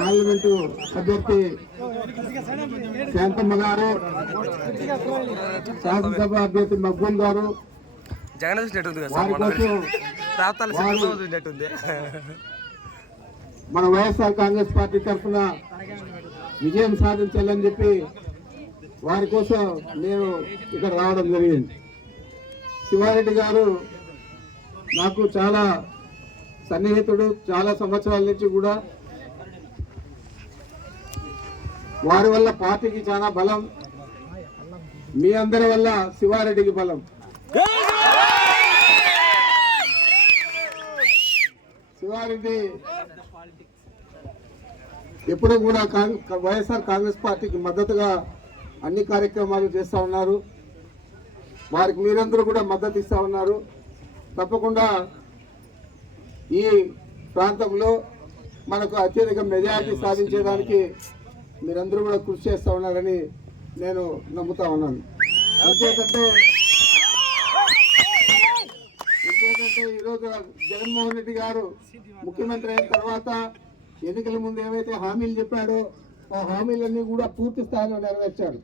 Parliament అభ్యర్థి శాంతమ్మ గారు, శాసనసభ అభ్యర్థి మక్బూల్ గారు మన వైఎస్ఆర్ కాంగ్రెస్ పార్టీ తరఫున విజయం సాధించాలని చెప్పి వారి కోసం నేను ఇక్కడ రావడం జరిగింది. శివారెడ్డి గారు నాకు చాలా సన్నిహితుడు, చాలా సంవత్సరాల నుంచి కూడా. వారి వల్ల పార్టీకి చాలా బలం, మీ అందరి వల్ల శివారెడ్డికి బలం. శివారెడ్డి ఎప్పుడు కూడా వైఎస్ఆర్ కాంగ్రెస్ పార్టీకి మద్దతుగా అన్ని కార్యక్రమాలు చేస్తూ ఉన్నారు. వారికి మీరందరూ కూడా మద్దతు ఇస్తూ ఉన్నారు. తప్పకుండా ఈ ప్రాంతంలో మనకు అత్యధిక మెజారిటీ సాధించేదానికి మీరందరూ కూడా కృషి చేస్తూ ఉన్నారని నేను నమ్ముతా ఉన్నాను. ఇంకేంటంటే ఈరోజు జగన్మోహన్ రెడ్డి గారు ముఖ్యమంత్రి అయిన తర్వాత ఎన్నికల ముందు ఏవైతే హామీలు చెప్పాడో ఆ హామీలన్నీ కూడా పూర్తి స్థాయిలో నెరవేర్చాడు.